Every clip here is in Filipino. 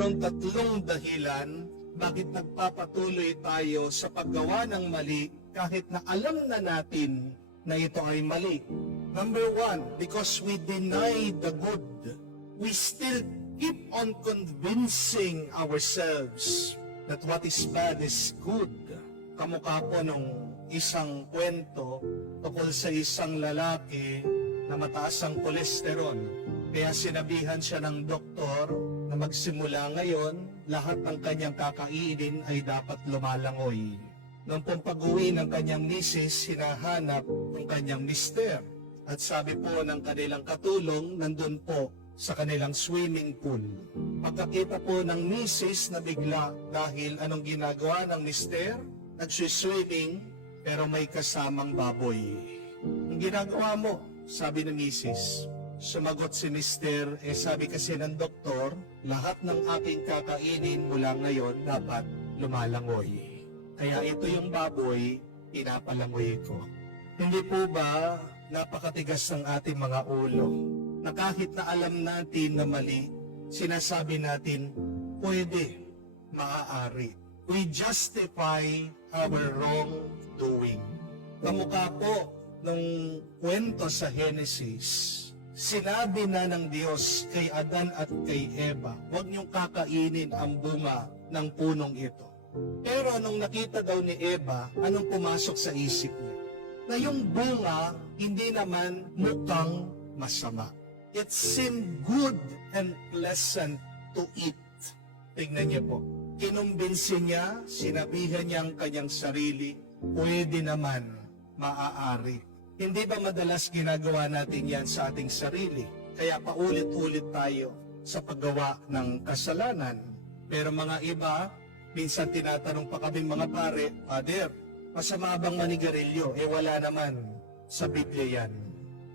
Ang tatlong dahilan bakit nagpapatuloy tayo sa paggawa ng mali kahit na alam na natin na ito ay mali. Number one, because we deny the good. We still keep on convincing ourselves that what is bad is good. Kamukha po nung isang kwento tungkol sa isang lalaki na mataas ang kolesterol. Kaya sinabihan siya ng doktor na magsimula ngayon, lahat ng kanyang kakainin ay dapat lumalangoy. Nung pag-uwi ng kanyang misis, hinahanap ng kanyang mister. At sabi po ng kanilang katulong, nandun po sa kanilang swimming pool. Pagkakita po ng misis na bigla dahil anong ginagawa ng mister? Nagsiswimming pero may kasamang baboy. Ang ginagawa mo, sabi ng misis. Sumagot si mister, sabi kasi ng doktor, lahat ng aking kakainin mula ngayon dapat lumalangoy. Kaya ito yung baboy, pinapalangoy ko. Hindi po ba napakatigas ng ating mga ulo na kahit na alam natin na mali, sinasabi natin, pwede, maaari. We justify our wrongdoing. Kamukha po nung kwento sa Genesis, sinabi na ng Diyos kay Adan at kay Eva, huwag niyong kakainin ang bunga ng punong ito. Pero nung nakita daw ni Eva, anong pumasok sa isip niya? Na yung bunga, hindi naman mukhang masama. It seemed good and pleasant to eat. Tingnan niyo po. Kinumbinsi niya, sinabihan niya ang kanyang sarili, pwede naman, maaari. Hindi ba madalas ginagawa natin yan sa ating sarili? Kaya paulit-ulit tayo sa paggawa ng kasalanan. Pero mga iba, minsan tinatanong pa kami mga pare, Father, masama bang manigarilyo? Wala naman sa Biblia yan.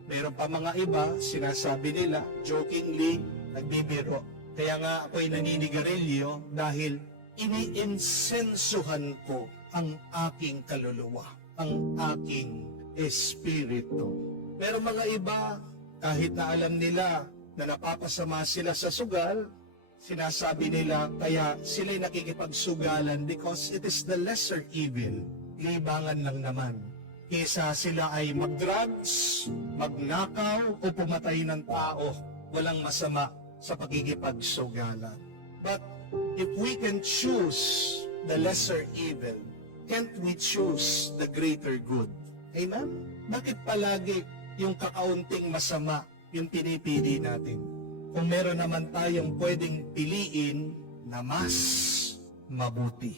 Meron pa mga iba, sinasabi nila, jokingly, nagbibiro. Kaya nga ako'y naninigarilyo dahil iniinsensuhan ko ang aking kaluluwa, ang aking espiritu. Pero mga iba, kahit na alam nila na napapasama sila sa sugal, sinasabi nila kaya sila'y nakikipagsugalan because it is the lesser evil. Libangan lang naman. Kesa sila ay mag-drugs, magnakaw o pumatay ng tao, walang masama sa pagkikipagsugalan. But if we can choose the lesser evil, can't we choose the greater good? Amen? Bakit palagi yung kakaunting masama yung pinipili natin? Kung meron naman tayong pwedeng piliin na mas mabuti.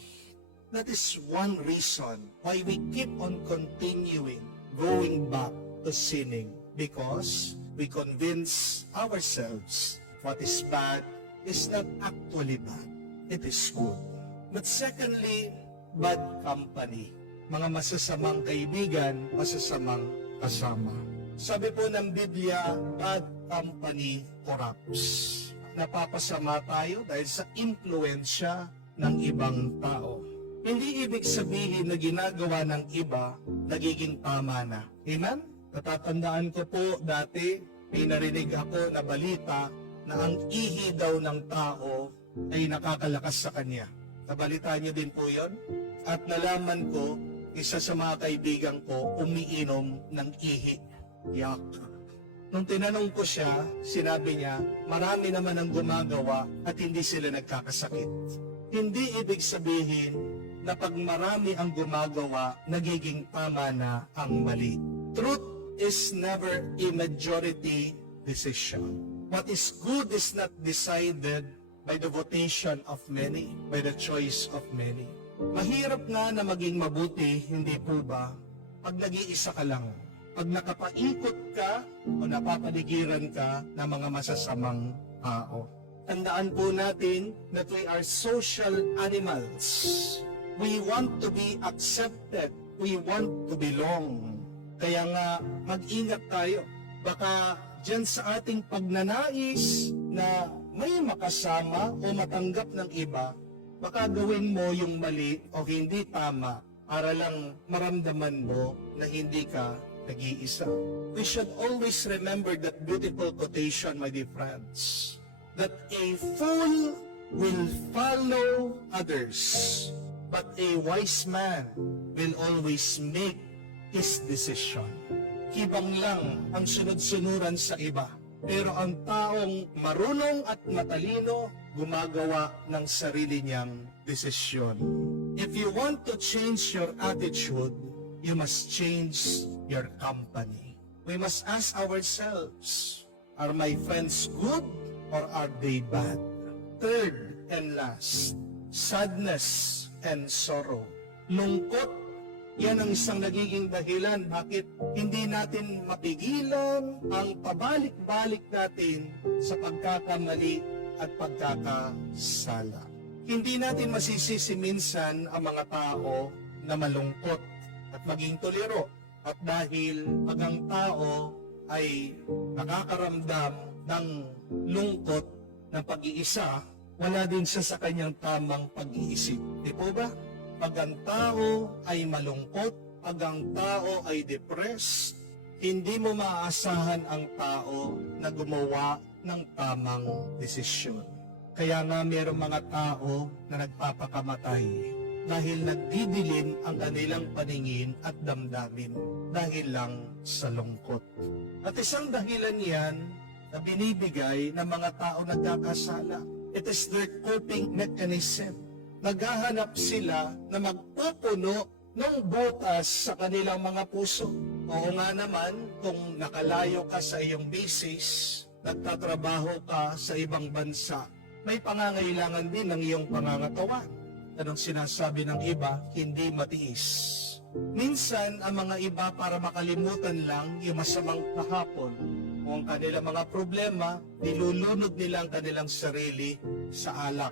That is one reason why we keep on continuing going back to sinning. Because we convince ourselves what is bad is not actually bad. It is good. But secondly, bad company. Mga masasamang kaibigan, masasamang kasama. Sabi po ng Biblia, bad company corrupts. Napapasama tayo dahil sa impluensya ng ibang tao. Hindi ibig sabihin na ginagawa ng iba, nagiging tama na. Amen? Natatandaan ko po dati, may narinig ako na balita na ang ihi daw ng tao ay nakakalakas sa kanya. Nabalitaan niyo din po yon? At nalaman ko, isa sa mga kaibigan ko, umiinom ng ihi. Yak. Nung tinanong ko siya, sinabi niya, marami naman ang gumagawa at hindi sila nagkakasakit. Hindi ibig sabihin na pag marami ang gumagawa, nagiging tama na ang mali. Truth is never a majority decision. What is good is not decided by the votation of many, by the choice of many. Mahirap nga na maging mabuti, hindi po ba? Pag nag-iisa ka lang, pag nakapaikot ka o napapaligiran ka ng mga masasamang tao. Tandaan po natin that we are social animals. We want to be accepted. We want to belong. Kaya nga, mag-ingat tayo. Baka dyan sa ating pagnanais na may makasama o matanggap ng iba, baka gawin mo yung mali o hindi tama para lang maramdaman mo na hindi ka nag-iisa. We should always remember that beautiful quotation, my dear friends, that a fool will follow others, but a wise man will always make his decision. Hibang lang ang sunod-sunuran sa iba, pero ang taong marunong at matalino, gumagawa ng sarili niyang desisyon. If you want to change your attitude, you must change your company. We must ask ourselves, are my friends good or are they bad? Third and last, sadness and sorrow. Lungkot, yan ang isang nagiging dahilan bakit hindi natin mapigilan ang pabalik-balik natin sa pagkakamali at pagkakasala. Hindi natin masisisi minsan ang mga tao na malungkot at maging tolero. At dahil pag ang tao ay nakakaramdam ng lungkot ng pag-iisa, wala din siya sa kanyang tamang pag-iisip. Di po ba? Pag ang tao ay malungkot, pag ang tao ay depressed, hindi mo maaasahan ang tao na gumawa ng tamang desisyon. Kaya nga mayroong mga tao na nagpapakamatay dahil nagdidilim ang kanilang paningin at damdamin dahil lang sa lungkot. At isang dahilan yan na binibigay ng mga tao nagkakasala. It is their coping mechanism. Naghahanap sila na magpupuno ng butas sa kanilang mga puso. Oo nga naman, kung nakalayo ka sa iyong basis, nagtatrabaho ka sa ibang bansa, may pangangailangan din ng iyong pangangatawan. Anong sinasabi ng iba, hindi matiis. Minsan, ang mga iba para makalimutan lang yung masamang kahapon o ang kanilang mga problema, nilulunod nila ang kanilang sarili sa alak.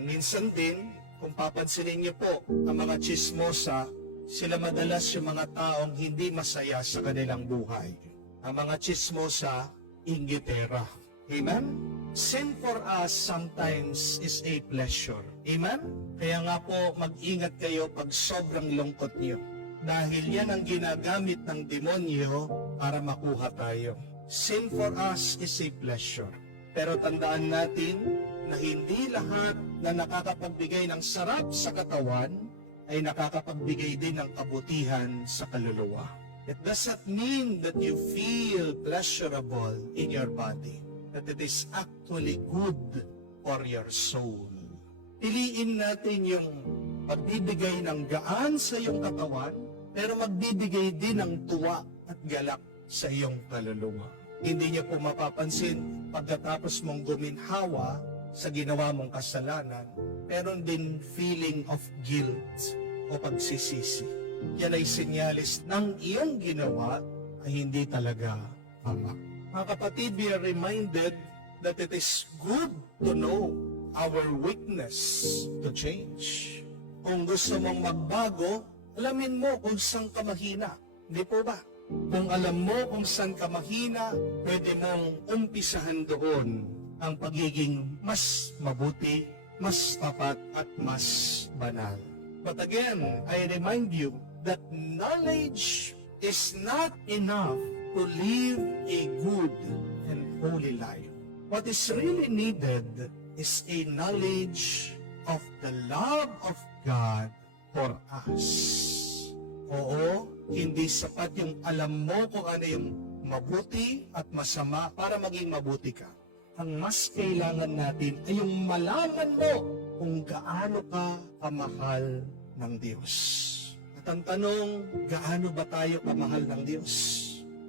Minsan din, kung papansinin niyo po, ang mga chismosa, sila madalas yung mga taong hindi masaya sa kanilang buhay. Ang mga chismosa, inggitera. Amen? Sin for us sometimes is a pleasure. Amen? Kaya nga po, mag-ingat kayo pag sobrang lungkot niyo. Dahil yan ang ginagamit ng demonyo para makuha tayo. Sin for us is a pleasure. Pero tandaan natin na hindi lahat na nakakapagbigay ng sarap sa katawan ay nakakapagbigay din ng kabutihan sa kaluluwa. It does not mean that you feel pleasurable in your body, that it is actually good for your soul. Piliin natin yung pagbibigay ng gaan sa iyong katawan, pero magbibigay din ng tuwa at galak sa iyong kaluluwa. Hindi niyo po mapapansin pagkatapos mong guminhawa sa ginawa mong kasalanan, meron din feeling of guilt o pagsisisi. Yan ay sinyalis ng iyong ginawa ay hindi talaga tama. Mga kapatid, we are reminded that it is good to know our weakness to change. Kung gusto mong magbago, alamin mo kung saan ka mahina. Hindi po ba? Kung alam mo kung saan ka mahina, pwede mong umpisahan doon ang pagiging mas mabuti, mas tapat at mas banal. But again, I remind you that knowledge is not enough to live a good and holy life. What is really needed is a knowledge of the love of God for us. Oo, hindi sapat yung alam mo kung ano yung mabuti at masama para maging mabuti ka. Ang mas kailangan natin ay yung malaman mo kung gaano ka kamahal ng Diyos. At ang tanong, gaano ba tayo kamahal ng Diyos?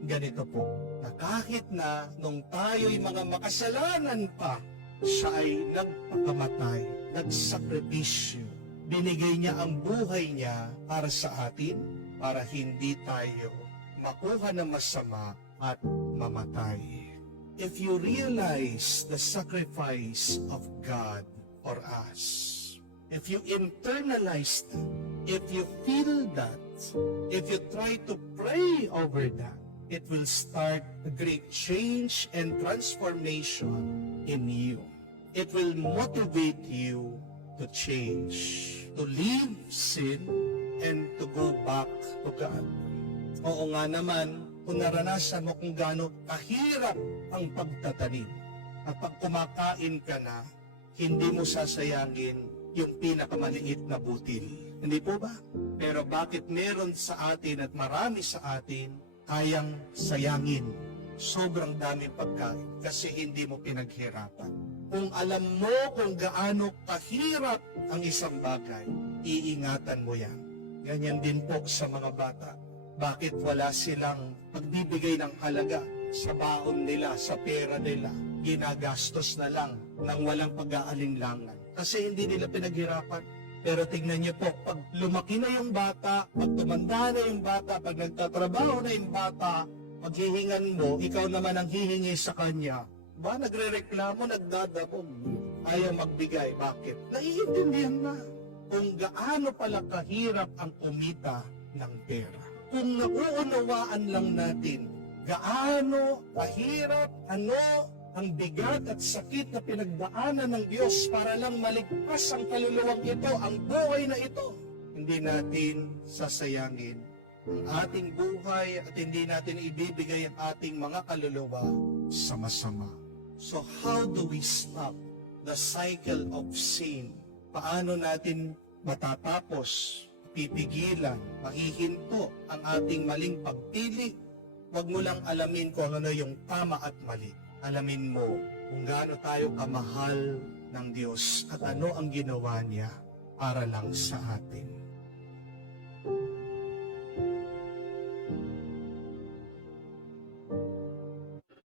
Ganito po, na kahit na nung tayo'y mga makasalanan pa, siya ay nagpakamatay, nagsakripisyo. Binigay niya ang buhay niya para sa atin, para hindi tayo makuha ng masama at mamatay. If you realize the sacrifice of God for us, if you internalize that, if you feel that, if you try to pray over that, it will start a great change and transformation in you. It will motivate you to change, to leave sin, and to go back to God. Oo nga naman, kung naranasan mo kung gaano kahirap ang pagtatanim. At pag kumakain ka na, hindi mo sasayangin yung pinakamaliit na butil. Hindi po ba? Pero bakit meron sa atin at marami sa atin kayang sayangin? Sobrang daming pagkain kasi hindi mo pinaghirapan. Kung alam mo kung gaano kahirap ang isang bagay, iingatan mo yan. Ganyan din po sa mga bata. Bakit wala silang pagbibigay ng halaga sa baon nila, sa pera nila? Ginagastos na lang nang walang pag-aalinlangan. Kasi hindi nila pinaghirapan. Pero tignan niyo po, pag lumaki na yung bata, pag tumanda na yung bata, pag nagtatrabaho na yung bata, paghihingan mo, ikaw naman ang hihingi sa kanya. Ba, nagre-reklamo, nagdadabog, ayaw magbigay. Bakit? Naiintindihan na kung gaano pala kahirap ang kumita ng pera. Kung nauunawaan lang natin gaano kahirap, ang bigat at sakit na pinagdaanan ng Diyos para lang maligtas ang kaluluwang ito, ang buhay na ito, hindi natin sasayangin ang ating buhay at hindi natin ibibigay ang ating mga kaluluwa sa masama. So how do we stop the cycle of sin? Paano natin matatapos, pipigilan, mahihinto ang ating maling pagpili? Huwag mo lang alamin kung ano yung tama at mali. Alamin mo kung gaano tayo kamahal ng Diyos at ano ang ginawa niya para lang sa atin.